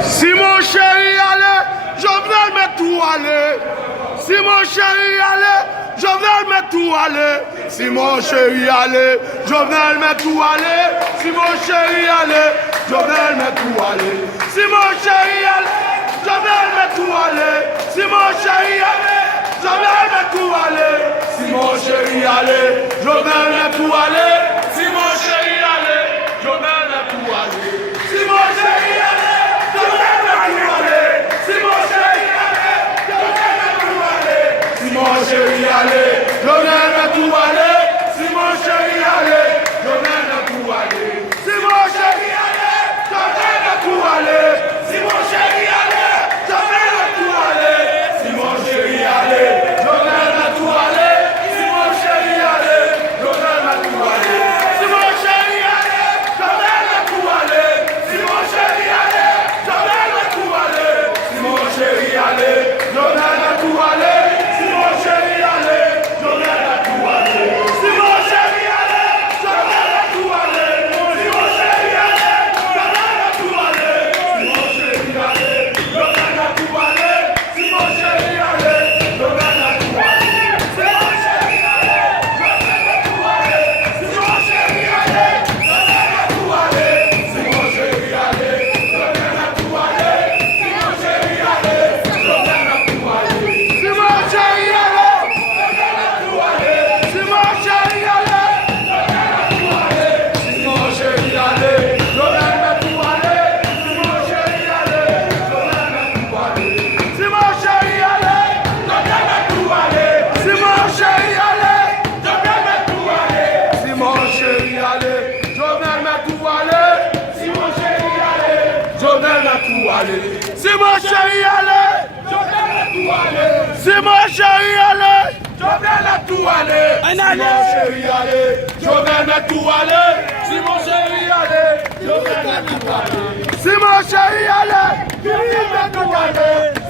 Si mon chéri allait, je vais mettre tout aller. Si mon chéri allait, je vais mettre tout aller. Si mon chéri allait, je vais mettre tout aller. Si mon chéri allait, je vais mettre tout aller. Si mon chéri allait, je vais mettre tout aller. Si mon chéri allait, je vais mettre tout aller. Si mon chéri allait, je vais mettre tout aller. Si mon chéri allait, je vais mettre tout aller. Si mon chéri allait, je vais mettre tout aller. Si mon chéri allait, je vais mettre tout aller. Si mon chéri allait, je vais mettre tout aller. Si mon chéri allait, je vais mettre tout aller. Si mon chéri allait, je vais mettre tout aller. Si mon chéri allait, je vais mettre tout aller. Si mon chéri allait, je vais mettre tout aller. Si mon chéri allait, je vais mettre tout aller. Si mon chéri allait, je vais mettre tout aller. Si mon chéri allait, je vais mettre tout aller. Si mon chéri allait, je vais mettre tout aller. Si mon chéri allait, je vais mettre tout aller. Si mon chéri allait, je vais mettre tout aller. Si mon chéri allait, je vais mettre tout aller. Si mon chéri allait, je vais mettre tout aller. Si mon chéri allait, je vais mettre tout aller. Si mon chéri allait, je vais mettre tout aller. Si mon chéri allait, je vais mettre tout aller. Si mon chéri allait, je vais mettre tout aller. Si mon chéri allait, je vais mettre tout aller. Si mon chéri allait, je vais mettre tout aller. Si mon chéri allait, je vais mettre tout aller. Si mon chéri allait, je vais mettre tout aller. Si mon chéri allait, je vais mettre tout aller. Si mon chéri allait, je vais mettre tout aller. Si mon chéri allait, je vais mettre tout aller. Si mon chéri allait, je vais mettre tout aller. Si mon chéri allait, je vais mettre tout aller. Si mon chéri allait, je vais mettre tout aller. Si mon chéri allait, je vais mettre tout aller. Si mon chéri allait, je vais mettre tout aller. Si mon chéri allait, je vais mettre tout aller. Si mon chéri allait, je vais mettre tout aller.